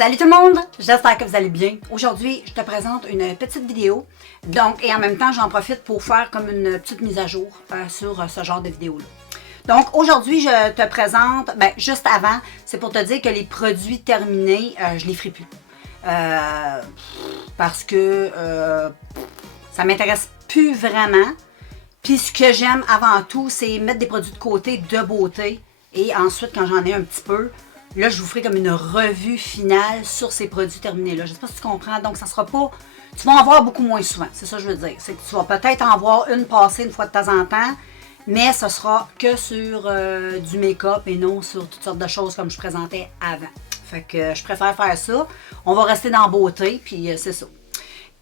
Salut tout le monde, j'espère que vous allez bien. Aujourd'hui, je te présente une petite vidéo. Donc, et en même temps, j'en profite pour faire comme une petite mise à jour sur ce genre de vidéo-là. Donc, aujourd'hui, je te présente, juste avant, c'est pour te dire que les produits terminés, je les ferai plus. Parce que ça m'intéresse plus vraiment. Puis ce que j'aime avant tout, c'est mettre des produits de côté de beauté. Et ensuite, quand j'en ai un petit peu, là, je vous ferai comme une revue finale sur ces produits terminés-là. Je ne sais pas si tu comprends. Donc, ça sera pas... Tu vas en voir beaucoup moins souvent. C'est ça que je veux dire. C'est que tu vas peut-être en voir une passer une fois de temps en temps, mais ce sera que sur du make-up et non sur toutes sortes de choses comme je présentais avant. Fait que je préfère faire ça. On va rester dans la beauté, puis c'est ça.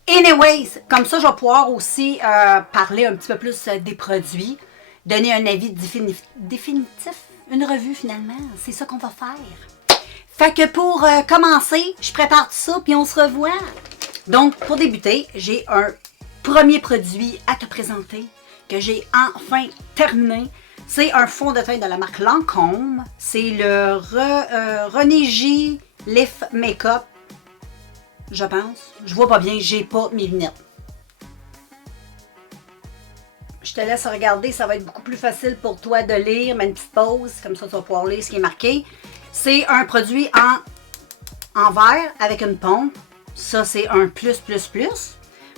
Anyways, comme ça, je vais pouvoir aussi parler un petit peu plus des produits, donner un avis définitif, une revue finalement. C'est ça qu'on va faire. Fait que pour commencer, je prépare tout ça, puis on se revoit. Donc, pour débuter, j'ai un premier produit à te présenter que j'ai enfin terminé. C'est un fond de teint de la marque Lancôme. C'est le René J Lift Makeup. Je pense. Je vois pas bien, j'ai pas mes lunettes. Je te laisse regarder, ça va être beaucoup plus facile pour toi de lire. Mets une petite pause, comme ça tu vas pouvoir lire ce qui est marqué. C'est un produit en verre avec une pompe. Ça, c'est un plus.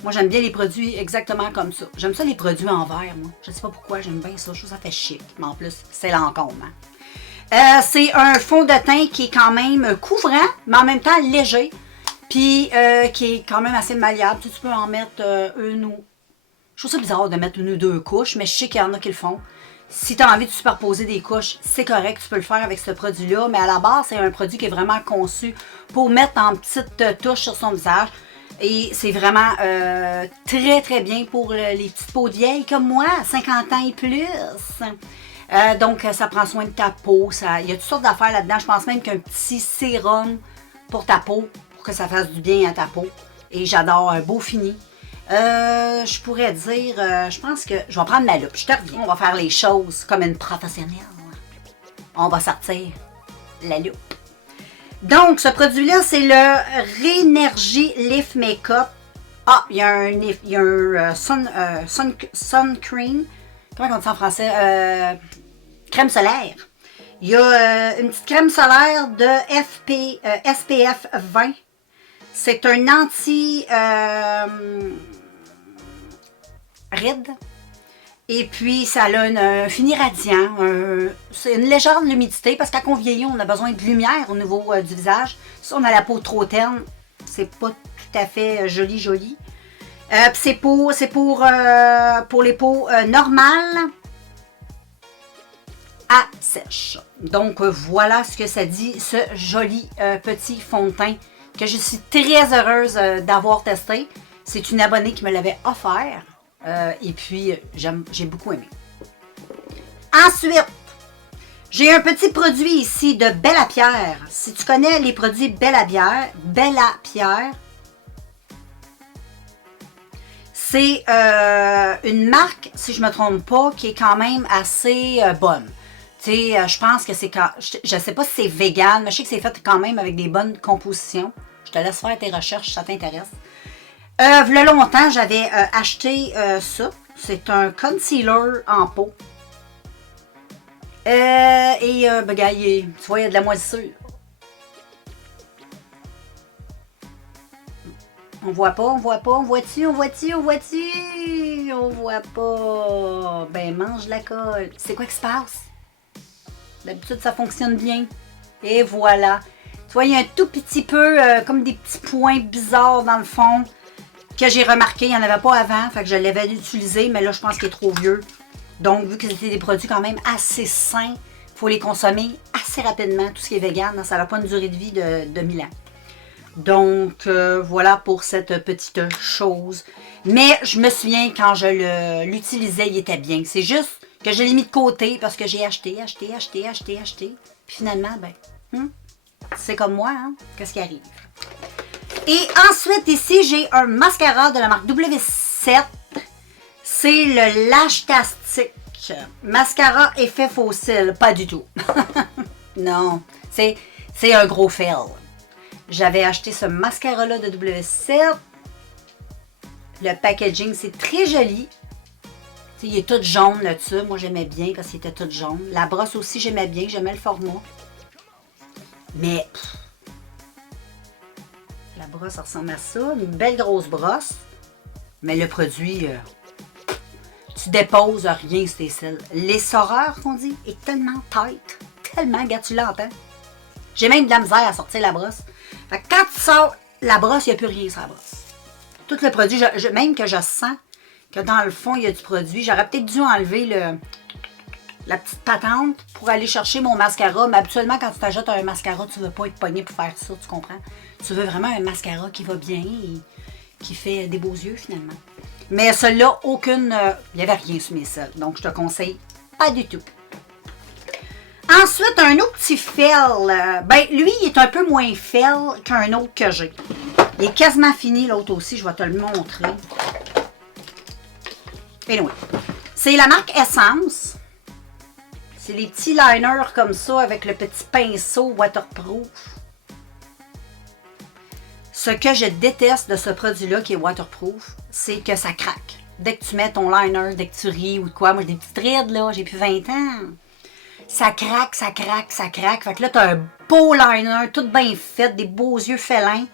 Moi, j'aime bien les produits exactement comme ça. J'aime ça les produits en verre, moi. Je sais pas pourquoi, j'aime bien ça. Je trouve ça fait chic. Mais en plus, c'est Lancôme. Hein? C'est un fond de teint qui est quand même couvrant, mais en même temps léger. Puis, qui est quand même assez malléable. Tu peux en mettre une ou... Je trouve ça bizarre de mettre une ou deux couches, mais je sais qu'il y en a qui le font. Si tu as envie de superposer des couches, c'est correct, tu peux le faire avec ce produit-là. Mais à la base, c'est un produit qui est vraiment conçu pour mettre en petite touche sur son visage. Et c'est vraiment très bien pour les petites peaux vieilles comme moi, 50 ans et plus. Donc, ça prend soin de ta peau. Il y a toutes sortes d'affaires là-dedans. Je pense même qu'un petit sérum pour ta peau, pour que ça fasse du bien à ta peau. Et j'adore un beau fini. Je pourrais dire, je pense que je vais prendre ma loupe. Je te reviens. On va faire les choses comme une professionnelle. On va sortir la loupe. Donc, ce produit-là, c'est le Rénergie Lift Makeup. Ah, il y a un sun cream. Comment on dit ça en français? Crème solaire. Il y a une petite crème solaire de SPF 20. C'est un ride. Et puis, ça a un fini radiant. C'est une légère humidité parce qu'à qu'on vieillit, on a besoin de lumière au niveau du visage. Si on a la peau trop terne, c'est pas tout à fait joli. C'est pour les peaux normales à sèche. Donc, voilà ce que ça dit, ce joli petit fond de teint que je suis très heureuse d'avoir testé. C'est une abonnée qui me l'avait offert. Et puis, j'ai beaucoup aimé. Ensuite, j'ai un petit produit ici de Bella Pierre. Si tu connais les produits Bella Pierre, c'est une marque, si je ne me trompe pas, qui est quand même assez bonne. Tu sais, je pense que c'est... Je ne sais pas si c'est vegan, mais je sais que c'est fait quand même avec des bonnes compositions. Je te laisse faire tes recherches si ça t'intéresse. Il y a longtemps, j'avais acheté ça. C'est un concealer en peau. Regarde, tu vois, il y a de la moisissure. On voit pas, on voit-tu? On voit pas. Ben, mange la colle. C'est quoi qui se passe? D'habitude, ça fonctionne bien. Et voilà. Tu vois, il y a un tout petit peu, comme des petits points bizarres dans le fond. Que j'ai remarqué, il n'y en avait pas avant, fait que je l'avais utilisé, mais là, je pense qu'il est trop vieux. Donc, vu que c'était des produits quand même assez sains, il faut les consommer assez rapidement. Tout ce qui est vegan, ça n'a pas une durée de vie de 1000 ans. Donc, voilà pour cette petite chose. Mais je me souviens, quand je l'utilisais, il était bien. C'est juste que je l'ai mis de côté parce que j'ai acheté. Puis finalement, c'est comme moi, hein? Qu'est-ce qui arrive? Et ensuite, ici, j'ai un mascara de la marque W7. C'est le Lashtastic. Mascara effet fossile. Pas du tout. Non, c'est un gros fail. J'avais acheté ce mascara-là de W7. Le packaging, c'est très joli. T'sais, il est tout jaune là-dessus. Moi, j'aimais bien parce qu'il était tout jaune. La brosse aussi, j'aimais bien. J'aimais le format. Mais la brosse, ça ressemble à ça. Une belle grosse brosse. Mais le produit, tu déposes rien sur tes cils. L'essoreur, qu'on dit, est tellement tight. Tellement, gars, tu l'entends. J'ai même de la misère à sortir la brosse. Fait que quand tu sors la brosse, il n'y a plus rien sur la brosse. Tout le produit, même que je sens que dans le fond, il y a du produit. J'aurais peut-être dû enlever la petite patente pour aller chercher mon mascara. Mais habituellement, quand tu t'achètes un mascara, tu ne veux pas être pogné pour faire ça, tu comprends? Tu veux vraiment un mascara qui va bien et qui fait des beaux yeux, finalement. Mais celui-là, aucune... il n'y avait rien sur mes cils. Donc, je te conseille pas du tout. Ensuite, un autre petit fell. Ben, lui, il est un peu moins fell qu'un autre que j'ai. Il est quasiment fini, l'autre aussi. Je vais te le montrer. Anyway. C'est la marque Essence. C'est les petits liners comme ça avec le petit pinceau waterproof. Ce que je déteste de ce produit-là qui est waterproof, c'est que ça craque. Dès que tu mets ton liner, dès que tu ris ou de quoi. Moi, j'ai des petites rides, là. J'ai plus 20 ans. Ça craque, ça craque, ça craque. Fait que là, t'as un beau liner, tout bien fait, des beaux yeux félins.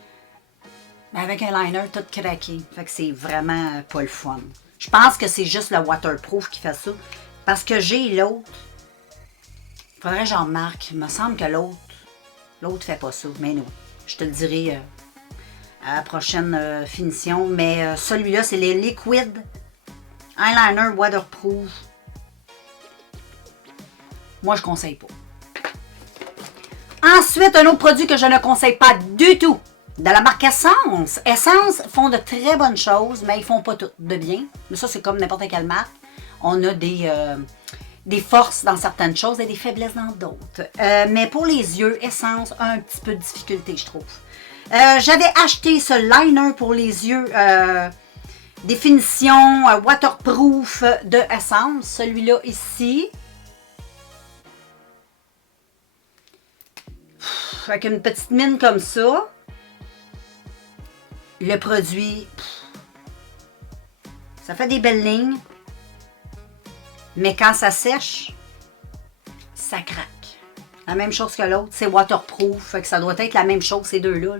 Mais avec un liner tout craqué. Fait que c'est vraiment pas le fun. Je pense que c'est juste le waterproof qui fait ça. Parce que j'ai l'autre. Faudrait que j'en remarque. Il me semble que l'autre fait pas ça. Mais non. Je te le dirai à la prochaine finition. Mais celui-là, c'est les Liquid Eyeliner Waterproof. Moi, je ne conseille pas. Ensuite, un autre produit que je ne conseille pas du tout. De la marque Essence. Essence font de très bonnes choses, mais ils font pas tout de bien. Mais ça, c'est comme n'importe quelle marque. On a des forces dans certaines choses et des faiblesses dans d'autres. Mais pour les yeux, Essence a un petit peu de difficulté, je trouve. J'avais acheté ce liner pour les yeux définition waterproof de Essence. Celui-là ici. Avec une petite mine comme ça. Le produit, ça fait des belles lignes. Mais quand ça sèche, ça craque. La même chose que l'autre, c'est waterproof. Fait que ça doit être la même chose, ces deux-là.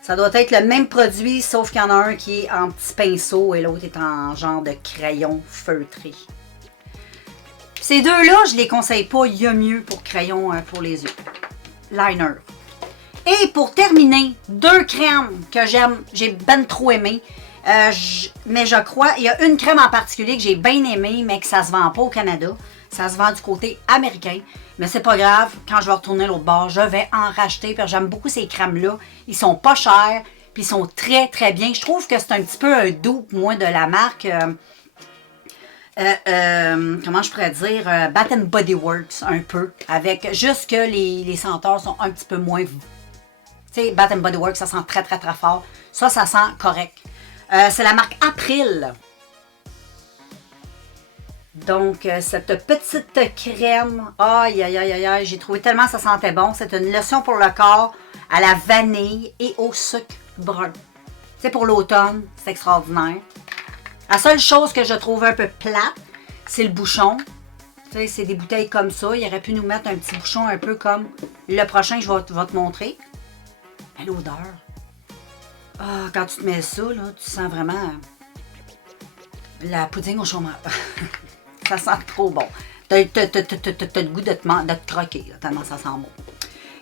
Ça doit être le même produit, sauf qu'il y en a un qui est en petit pinceau et l'autre est en genre de crayon feutré. Ces deux-là, je les conseille pas. Il y a mieux pour crayon pour les yeux. Liner. Et pour terminer, deux crèmes que j'aime, j'ai ben trop aimé. Mais je crois, il y a une crème en particulier que j'ai bien aimée, mais que ça se vend pas au Canada. Ça se vend du côté américain. Mais c'est pas grave, quand je vais retourner l'autre bord, je vais en racheter. Parce que j'aime beaucoup ces crèmes-là. Ils sont pas chers, puis ils sont très très bien. Je trouve que c'est un petit peu un dupe, moi, de la marque... comment je pourrais dire, Bath Body Works un peu, avec juste que les senteurs sont un petit peu moins, tu sais, Bath Body Works, ça sent très très très fort, ça sent correct. C'est la marque April. Donc, cette petite crème, aïe aïe aïe aïe, j'ai trouvé tellement ça sentait bon. C'est une lotion pour le corps à la vanille et au sucre brun. C'est pour l'automne, c'est extraordinaire. La seule chose que je trouve un peu plate, c'est le bouchon. Tu sais, c'est des bouteilles comme ça. Il aurait pu nous mettre un petit bouchon un peu comme le prochain que je vais te montrer. Mais l'odeur. Quand tu te mets ça, là, tu sens vraiment la pudding au chômage. Ça sent trop bon. T'as le goût de te croquer, là, tellement ça sent bon.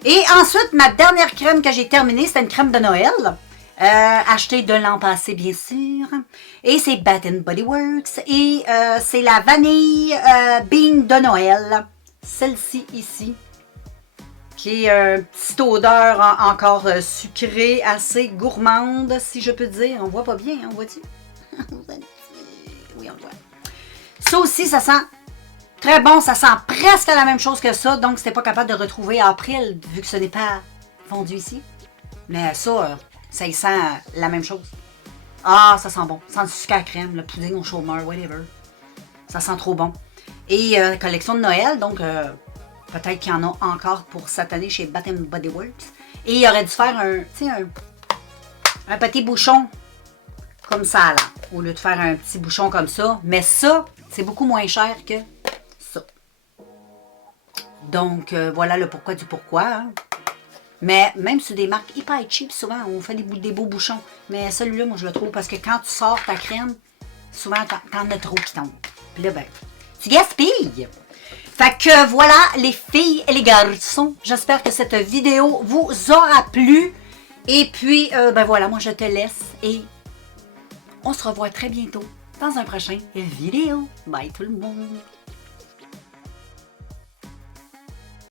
Et ensuite, ma dernière crème que j'ai terminée, c'était une crème de Noël. Achetée de l'an passé, bien sûr. Et c'est Bath Body Works. Et c'est la vanille bean de Noël. Celle-ci, ici. Qui est une petite odeur encore sucrée, assez gourmande, si je peux dire. On voit pas bien, hein, on voit-tu? Oui, on le voit. Ça aussi, ça sent très bon. Ça sent presque la même chose que ça. Donc, c'était pas capable de retrouver April, vu que ce n'est pas vendu ici. Mais ça... ça y sent la même chose. Ça sent bon. Ça sent du sucre à crème, le pudding au chômeur, whatever. Ça sent trop bon. Et collection de Noël, donc peut-être qu'il y en a encore pour cette année chez Bath Body Works. Et il aurait dû faire un petit bouchon comme ça, là, au lieu de faire un petit bouchon comme ça. Mais ça, c'est beaucoup moins cher que ça. Donc, voilà le pourquoi du pourquoi. Hein. Mais même sur des marques hyper cheap, souvent, on fait des beaux bouchons. Mais celui-là, moi, je le trouve parce que quand tu sors ta crème, souvent, t'en as trop qui tombent. Puis là, ben, tu gaspilles. Fait que voilà, les filles et les garçons, j'espère que cette vidéo vous aura plu. Et puis, ben voilà, moi, je te laisse et on se revoit très bientôt dans un prochain vidéo. Bye tout le monde!